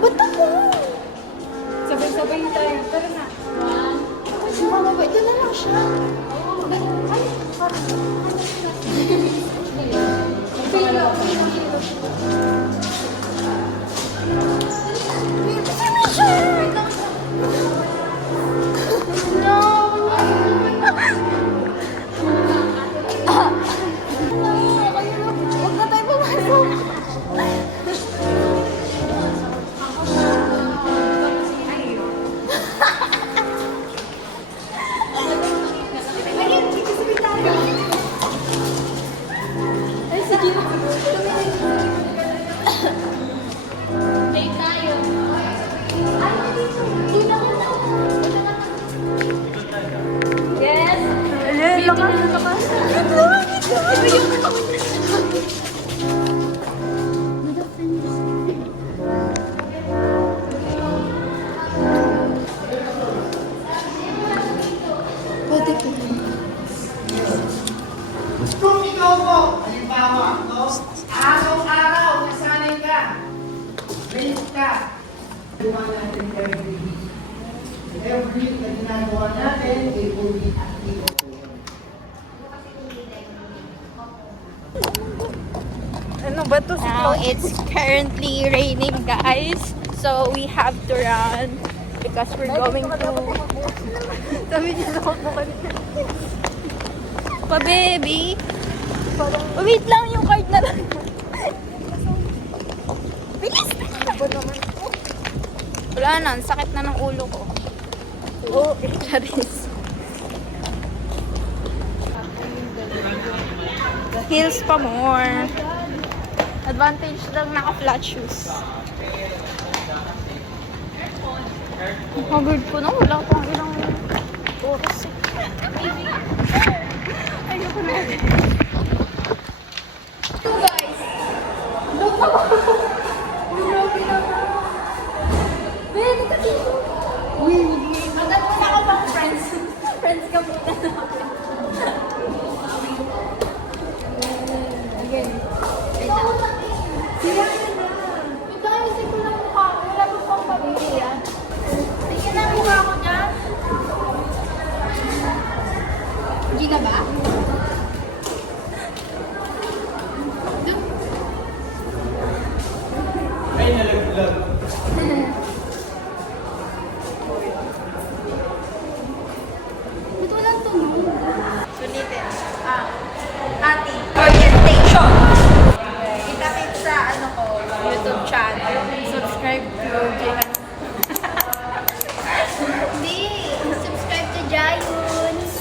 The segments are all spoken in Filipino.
Ba't ako? Sabay-sabay tayo. Tara na. Si Mama ba? Ito na lang siya. Ay, parang. Pila lang. Huwag na tayo pumasok. Ayun, dito sa bintana. Ay, sige. Date tayo. Ay, dito. Dito ako na. Yes. Dito na naman. Ito yung pwede po. Kung ikaw po, halimbawa, no? Araw-araw, nasanay ka, rate ka, gawa natin every week. Every week na ginagawa natin, it will be active po yun. Ano ba to? Now, it's currently raining, guys. So, we have to run because we're going to... Sabi niya na ako kanina. Pa-baby! Oh, wait lang, yung card na lang. Bilis na! Wala na, ang sakit na ng ulo ko. Oh, Charis. Heels pa more. Advantage lang naka-flat shoes. Hagod ko na, wala pang ilang oras. Ayoko na. So guys, look ako. Grabe naman. Ben, ika dito. Uy, maganda muna ako pang friends. Friends ka muna. Again. Siya na. Ito ay isip ko ng mukha ko. Wala ko pang pamilya. Tingnan na mukha ko dyan. Hindi na ba? Ay, nalaglag. Ba't walang tunog? Sulitin. Ati, orientation. Kita-kit sa YouTube channel. Subscribe to Hindi. Subscribe to Jayuns.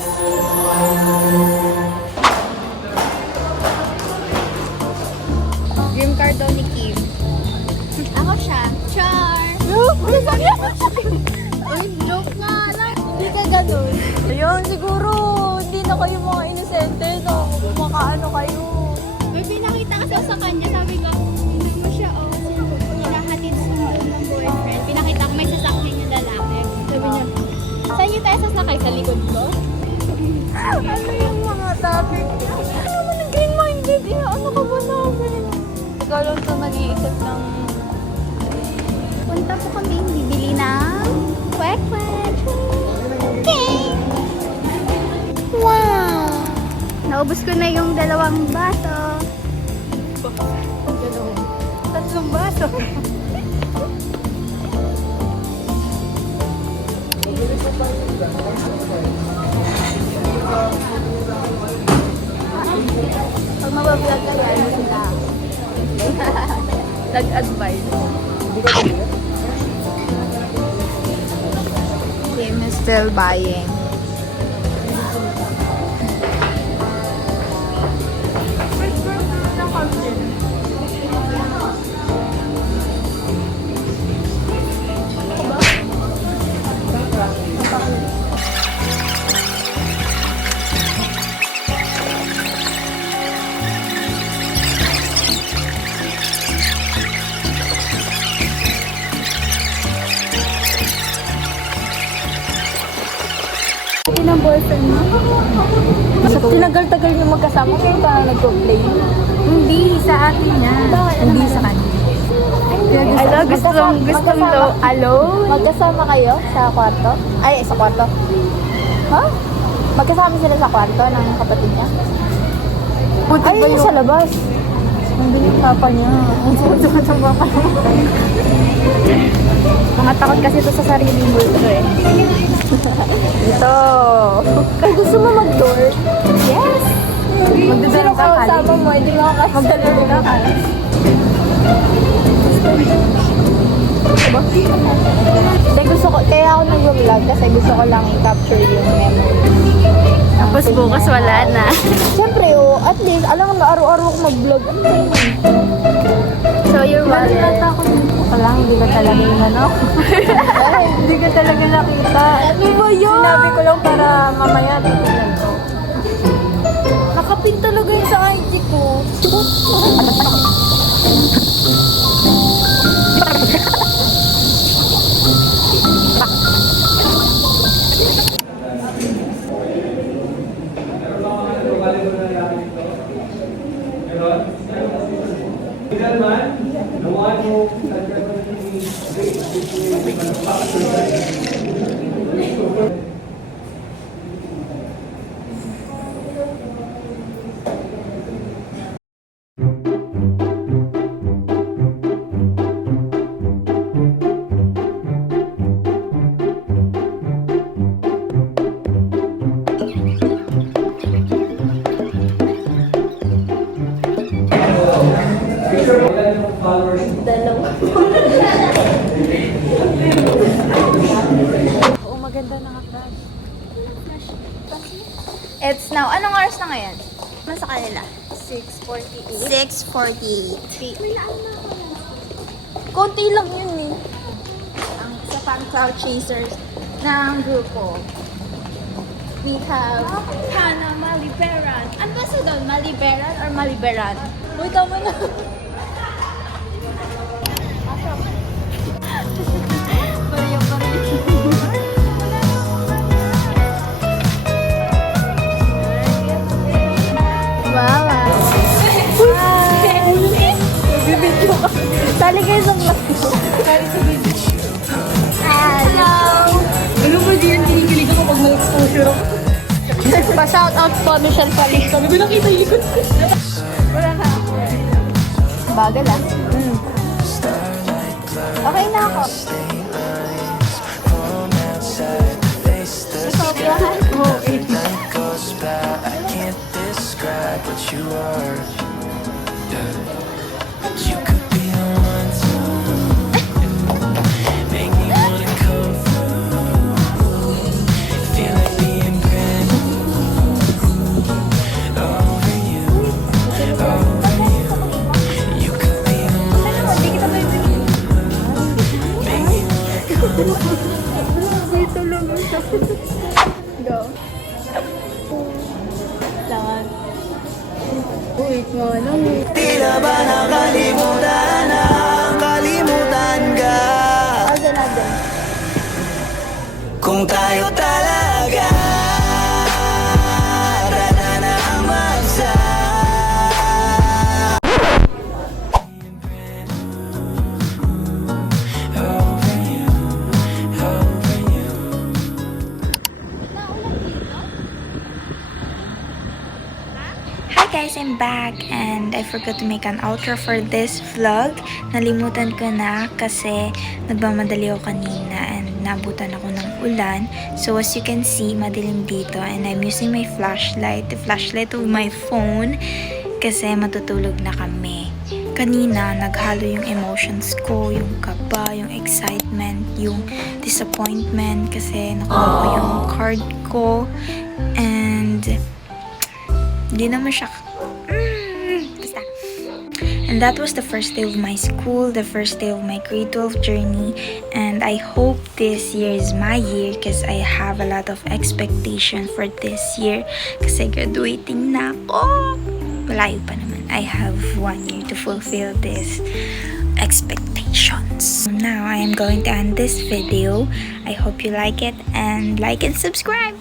Dream car daw ni Kim. Ako siya. Char! Wala sabi ako siya. Uy, joke nga lang. Hindi ka ganun. Ayun, siguro, hindi na kayo mga inosente, no? Makaano kayo. May pinakita kasi sa kanya, sabi ko, hindi mo siya, hinahatid sundo ng boyfriend. Pinakita ko may sasakyan yung lalaki. Sabi niya, saan niyo tayo sasakay? Sa likod ko? Ano yung mga topic? Ano naman ang green-minded? Ano ka ba namin? Ikaw lang ito nag-iisip ng... Punta po kami bibili ng kwek-kwek. Okay! Wow! Naubos ko na yung 2 baso. Tatlong baso. Pag mabablog ka yan, sila. Nag-advise. Kim is still buying. Ng boyfriend mo? Tinagal-tagal niyo magkasama, kayo pa nag-complain? Hindi, sa atin niya. Hindi sa kanya. Ano, gustong alone? Magkasama kayo sa kwarto? Ay, sa kwarto. Ha? Magkasama sila sa kwarto ng kapatid niya? Puti Ay, yun sa labas. Nandun yung papa niya. Ang sumunod sa papa niya. Mga takot kasi ito sa sariling multo eh. Ito. Ay, gusto mo mag-tour? Yes! Sino ka kasama mo? Hindi mo ako Magdalaro ka ka. Hindi, gusto ko, kaya ako nag-vlog kasi gusto ko lang i-capture yung memory. Tapos bukas wala na. Siyempre, at least, alam mo, araw-araw ako mag-vlog. Ano ba yun? So your wallet. Wala, hindi ka talaga yun, ano? Ay, hindi ka talaga nakita. Ano ba yun? Sinabi ko lang para mamaya titignan ko. Nakapin talaga yun sa IG ko. Oo, maganda naka-flash. It's now, anong oras na ngayon? Ano sa kanila? 6:48. 6:48. Konti lang yun eh. Ang sa fan crowd chasers ng grupo. We have Hannah Maliberan. Ano ba sa doon? Maliberan or Maliberan? Uy, tama na. Wow. Nagbibidyo ka. Sali kayo sa vlog ko. Sali sa video. Hello. Ano ba di yan kinikilig ako pag mag-exposure ako? Pa-shoutout po, Michelle Palis. Sabi ko nakita yun. Wala ka. Bagal ah. Okay na ako. Nasobrahan mo. I can't describe what you are. You could be the one to make me wanna come through. Feel like being brand new over you, over you. You could be the one to make me wanna Go. Lahat. Wait mo lang. Tila ba nakalimutan na kalimutan ka? Asa na din? Kung tayo talaga tara na ang magsa. Over you, over you. Hi guys, I'm back and I forgot to make an outro for this vlog. Nalimutan ko na kasi nagmamadali ako kanina and nabutan ako ng ulan. So as you can see, madilim dito and I'm using my flashlight, the flashlight of my phone kasi matutulog na kami. Kanina, naghalo yung emotions ko, yung kaba, yung excitement, yung disappointment kasi nakuha ko yung card ko and hindi naman siya basta. And that was the first day of my school, the first day of my grade 12 journey, and I hope this year is my year because I have a lot of expectation for this year kasi graduating na ako. Malayo pa naman. I have 1 year to fulfill this expectations. Now I am going to end this video. I hope you like it and subscribe.